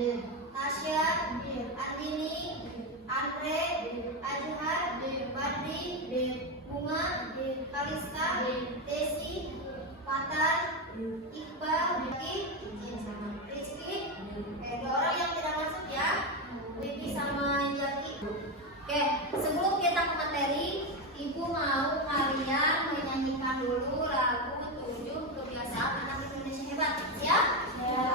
Tasya, Andini, Andre, Ajhar, Badri, Bunga, Kalista, Desi, Patan, Iqbal, Rizky. Dua orang yang tidak masuk ya, Vicky sama Jaki. Oke, sebelum kita ke materi, Ibu mau kalian menyanyikan dulu lagu 7 kebiasaan anak Indonesia hebat. Siap? Ya.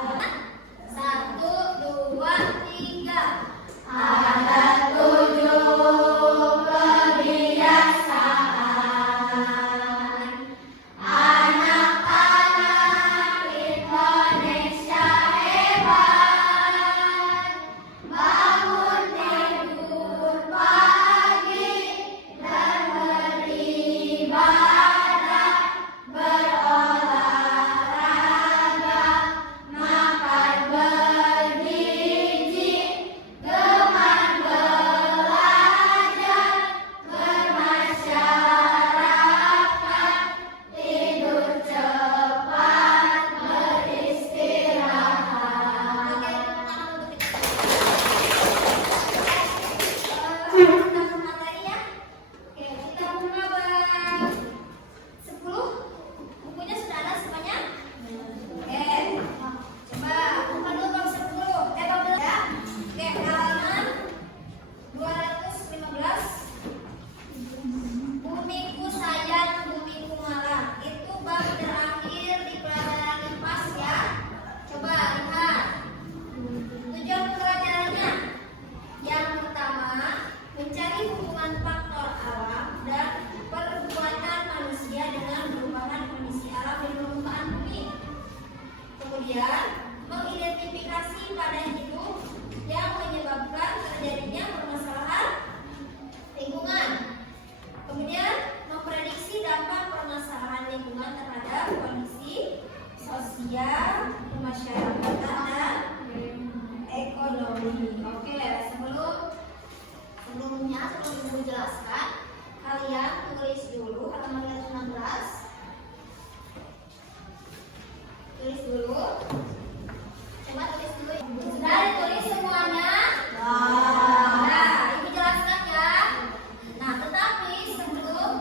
1, 2, 3. Ada 7 kebiasaan anak-anak Indonesia hebat. Bangun tidur pagi dan beribadah, berolahraga, makan bergizi, gemar belajar, bermasyarakat, tidur cepat, beristirahat. Kita ke materi ya. Oke, kita buka bab 10. Bukunya sudah ada semuanya? Oke. Coba buka dulu bab 10. Bab 11 ya. Oke, halaman 215. Bumiku sayang, bumiku marah. Itu bab terakhir di pelajaran IPAS ya. Coba lihat. Tujuan pelajarannya. Yang pertama, mencari hubungan faktor alam dan perbuatan manusia dengan perubahan kondisi alam di permukaan bumi. Kemudian, mengidentifikasi pada hidup yang menyebabkan terjadinya permasalahan lingkungan. Kemudian, memprediksi dampak permasalahan lingkungan terhadap kondisi sosial, kemasyarakatan, dan ekonomi. Oke, sebelumnya Ibu jelaskan, kalian tulis dulu halaman 16. Tulis dulu. Coba tulis dulu. Sudah ditulis semuanya? Nah, Ibu jelaskan ya. Nah, tetapi sebelum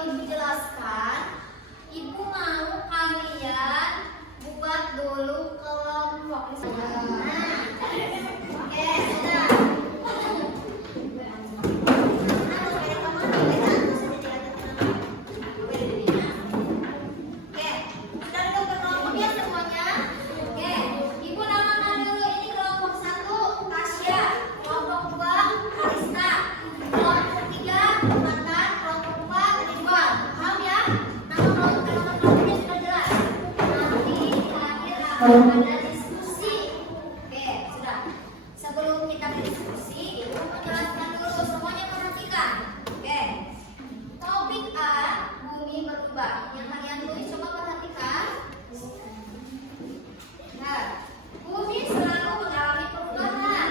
Ibu jelaskan, Ibu mau kalian buat dulu kelompok. Nah, oke, sudah. Ada diskusi. Oke, sudah. Sebelum kita berdiskusi, Ibu menjelaskan dulu, semuanya perhatikan. Oke. Topik A, bumi berubah. Yang kalian tulis coba perhatikan. Nah, bumi selalu mengalami perubahan.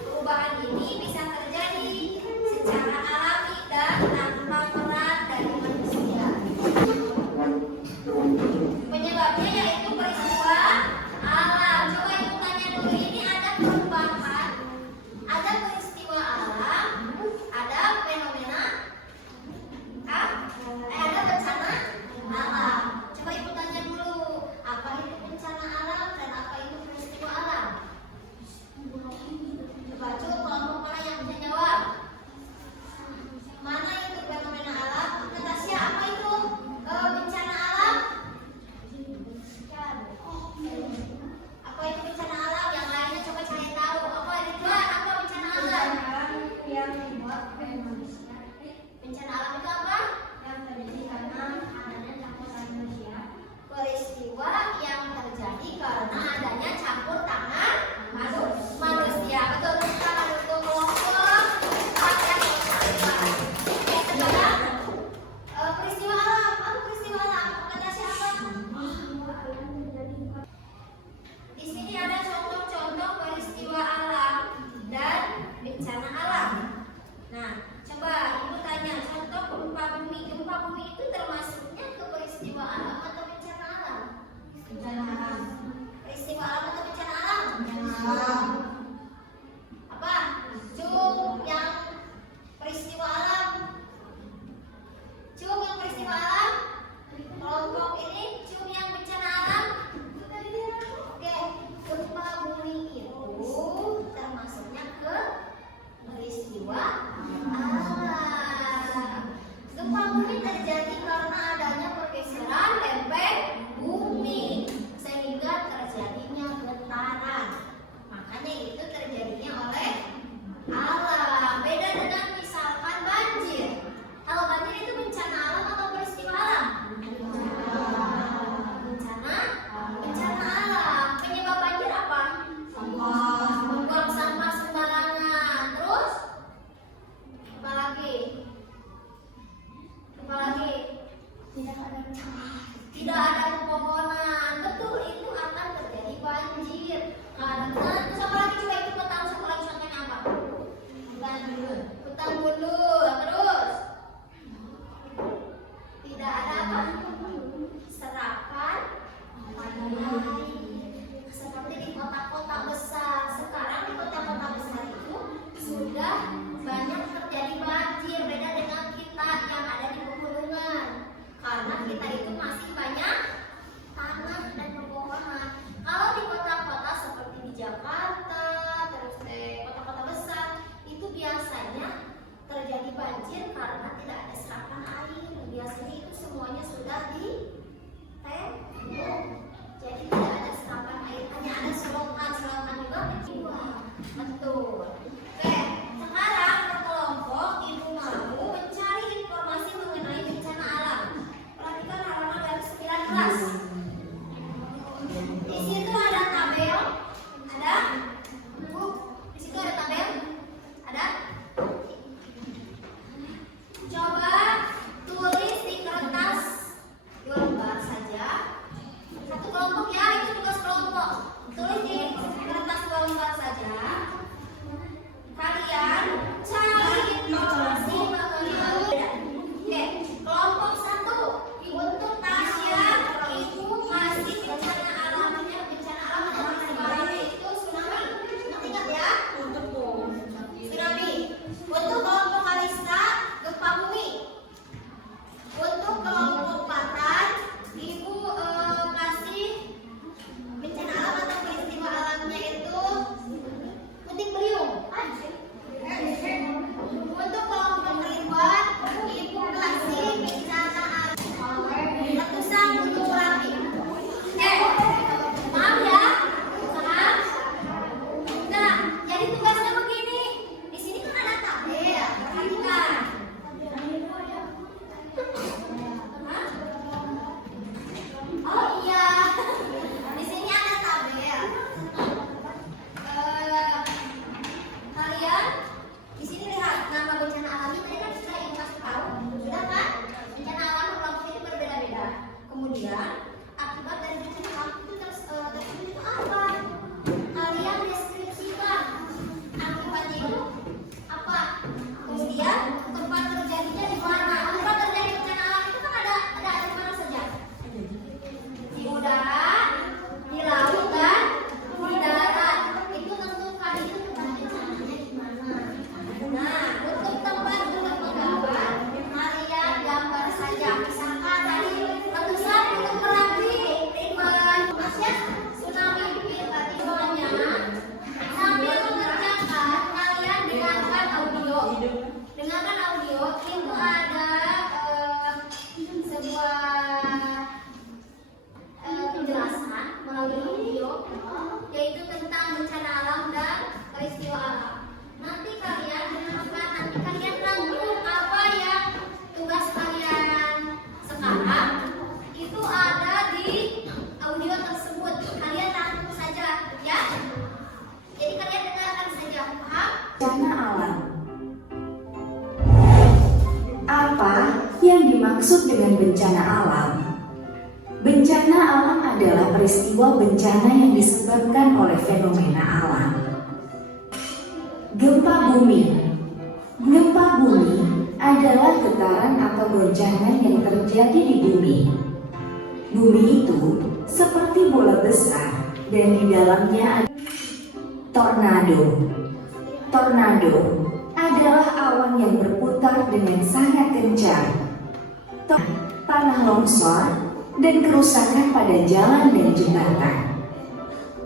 Perubahan ini bisa terjadi secara alami dan tanpa peran dari manusia. Penyebabnya yaitu peristiwa Apa? Cung yang peristiwa alam. Cung yang peristiwa alam. Kelompok ini cung yang bencana alam. Oke, gempa bumi itu termasuknya ke peristiwa alam. Gempa bumi terjadi karena adanya pergeseran lempeng bumi sehingga terjadinya getaran. Makanya itu terjadinya oleh alam. Beda dengan misalkan banjir. Kalau banjir itu bencana alam atau peristiwa alam? Bencana alam. Penyebab banjir apa? Membuang sampah sembarangan. Terus apa lagi? Tidak ada pepohonan. Betul, itu akan terjadi banjir. Karena terus apa lagi, coba itu tahu satu lagi contohnya apa? Hutan gundul. Terus tidak ada apa? Serapan air. Seperti di kota-kota besar. Sekarang di kota-kota besar itu sudah banyak terjadi banjir. Beda dengan kita yang ada di pegunungan. Karena kita itu masih banyak tanah dan pepohonan. Kalau di kota-kota seperti di Jakarta, terus kota-kota besar, itu biasanya terjadi banjir karena tidak ada serapan air. Biasanya itu semuanya sudah di tembok. Jadi tidak ada serapan air, hanya ada selokan juga kecil. Betul. Oke, sekarang berkelompok ibu mau mencari informasi mengenai bencana alam. Perhatikan halaman dari 19. Di situ ada tabel. Ada? Bu, di situ ada tabel. Ada? Coba tulis di kertas 2 lembar saja. Satu kelompok ya, itu tugas kelompok. Tulis di kertas 2 lembar saja. Kalian cari informasi mengenai. Oke, kelompok 1 untuk Tasya, ibu kasih bencana alamnya. Bencana alam atau peristiwa alam itu tsunami. Ingat ya? Tsunami. Untuk kelompok Kalista, gempa bumi. Untuk kelompok Patan, ibu kasih bencana alam atau peristiwa alamnya itu puting beliung. Untuk kelompok Ridwan, ibu kasih bencana alam letusan gunung Merapi. Maaf ya, sekarang. Nah, jadi tugasnya begini. Di sini kan ada tabel. Perhatikan. Hah? Oh iya, di sini ada tabel. Kalian di sini lihat nama bencana alamnya tadi kan sudah ibu kasih tahu, sudah kan? Bencana alam kelompok ini berbeda-beda. Kemudian akibat dari bencana alam itu tersebut itu apa? Kalian deskripsikan akibatnya itu apa? Kemudian tempat terjadinya di mana? Tempat terjadi bencana alam itu kan ada di mana saja? Di udara, di laut, dan di darat. Itu tentukan itu tempat bencananya di mana. Nah, untuk tempat menggambar, kalian gambar saja. Misalkan tadi letusan gunung Merapi, Ridwan, Masya, tsunami tiba-tibanya. Sambil mengerjakan, kalian dengarkan audio. Dengarkan audio, itu ada sebuah penjelasan melalui audio, yaitu tentang bencana alam dan peristiwa alam. Nanti kalian dengarkan, nanti kalian rangkum apa yang tugas kalian sekarang itu ada di audio tersebut. Kalian rangkum saja ya. Jadi kalian dengarkan saja, paham? Bencana alam. Apa yang dimaksud dengan bencana alam? Bencana alam adalah peristiwa bencana yang disebabkan oleh fenomena alam. Gempa bumi. Gempa bumi adalah getaran atau goncangan yang terjadi di bumi. Bumi itu seperti bola besar dan di dalamnya ada Tornado. Tornado adalah awan yang berputar dengan sangat kencang. Tanah longsor dan kerusakan pada jalan dan jembatan.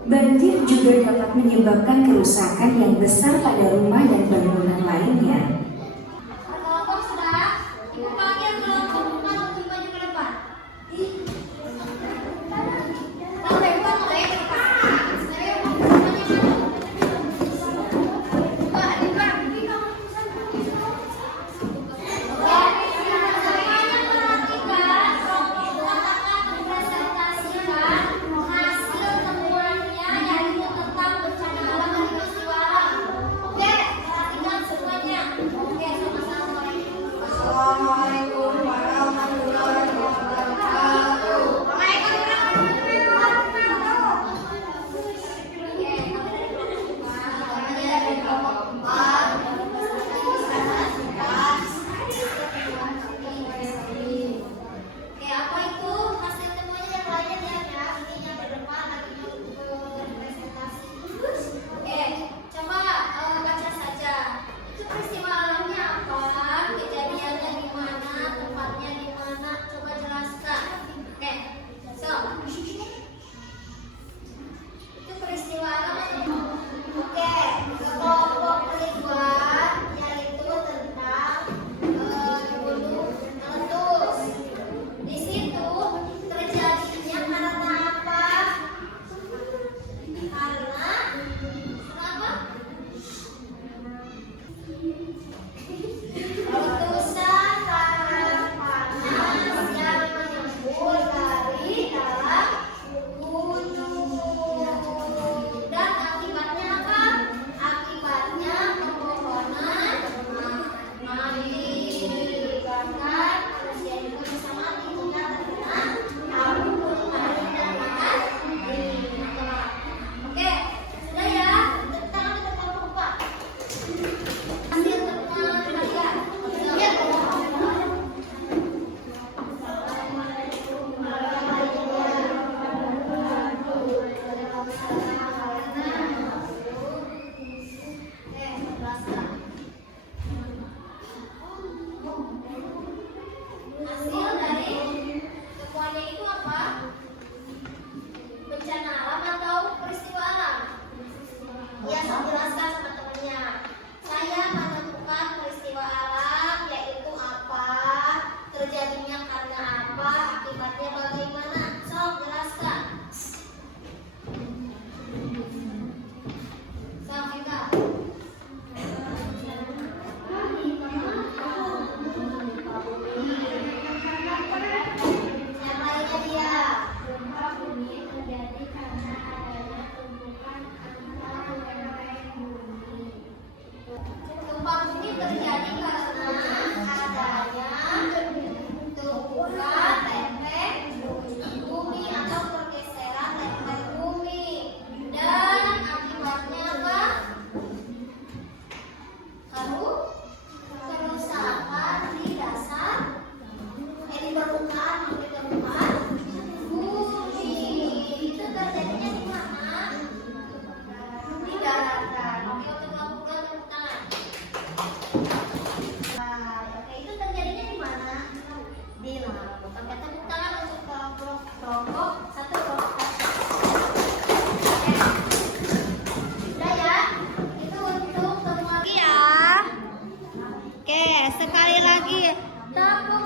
Banjir juga dapat menyebabkan kerusakan yang besar pada rumah dan bangunan lainnya. Kelompok sudah, ibu panggil kelompok bukan untuk maju ke depan. Tahu deh, bukan mau ke depan. Saya mau ke depan yang mana? Buka, buka. Oke, semuanya perhatikan. Kelompok akan mempresentasikan hasil temuannya yaitu tentang bencana alam dan peristiwa alam. Oke, perhatikan semuanya. Oke, sama-sama. Assalamualaikum warahmatullahi wabarakatuh. Waalaikumsalam warahmatullahi wabarakatuh. Oke, kami dari kelompok 4. Oke, apa itu hasil temuannya yang lainnya lihat ya. Ininya ke depan, lagi ke presentasi. Oke, coba baca saja. Itu peristiwa alamnya apa? Kejadiannya di mana? Tempatnya di mana? Coba jelaskan. Oke, so itu peristiwa alam atau oke, kelompok kedua yaitu tentang gunung meletus. Di situ terjadinya karena apa? Karena kenapa? Letusan panas yang menyembur dari dalam gunung. Dan akibatnya apa? Akibatnya pepohonan mati. Bahkan manusia juga bisa mati jika terkena abu vulkanik dan matahari. Oke, sudah ya. Tepuk tangan untuk kelompok 4. Hasil temuan kalian. Lihat. Hasil dari temuannya itu apa? Bencana alam atau peristiwa alam? Ya, saya jelaskan sama temannya. Saya menentukan peristiwa alam yaitu apa, terjadinya karena apa, akibatnya bagaimana. Sok jelaskan. Sok kita. Yang lainnya dia. Gempa bumi terjadi karena adanya tumpukan antara lereng bumi. Gempa bumi terjadi karena adanya tumpukan lempeng bumi atau pergeseran lempeng bumi. Dan akibatnya apa? Kerusakan di dasar di permukaan bumi. Itu terjadinya di mana? Di daratan. Oke, untuk kelompok 2 tepuk tangan. Oke, itu terjadinya di mana? Di laut. Oke, tepuk tangan untuk kelompok 1, kelompok 1. Oke. Sudah ya? Itu untuk temuan ya. Oke, sekali lagi tepuk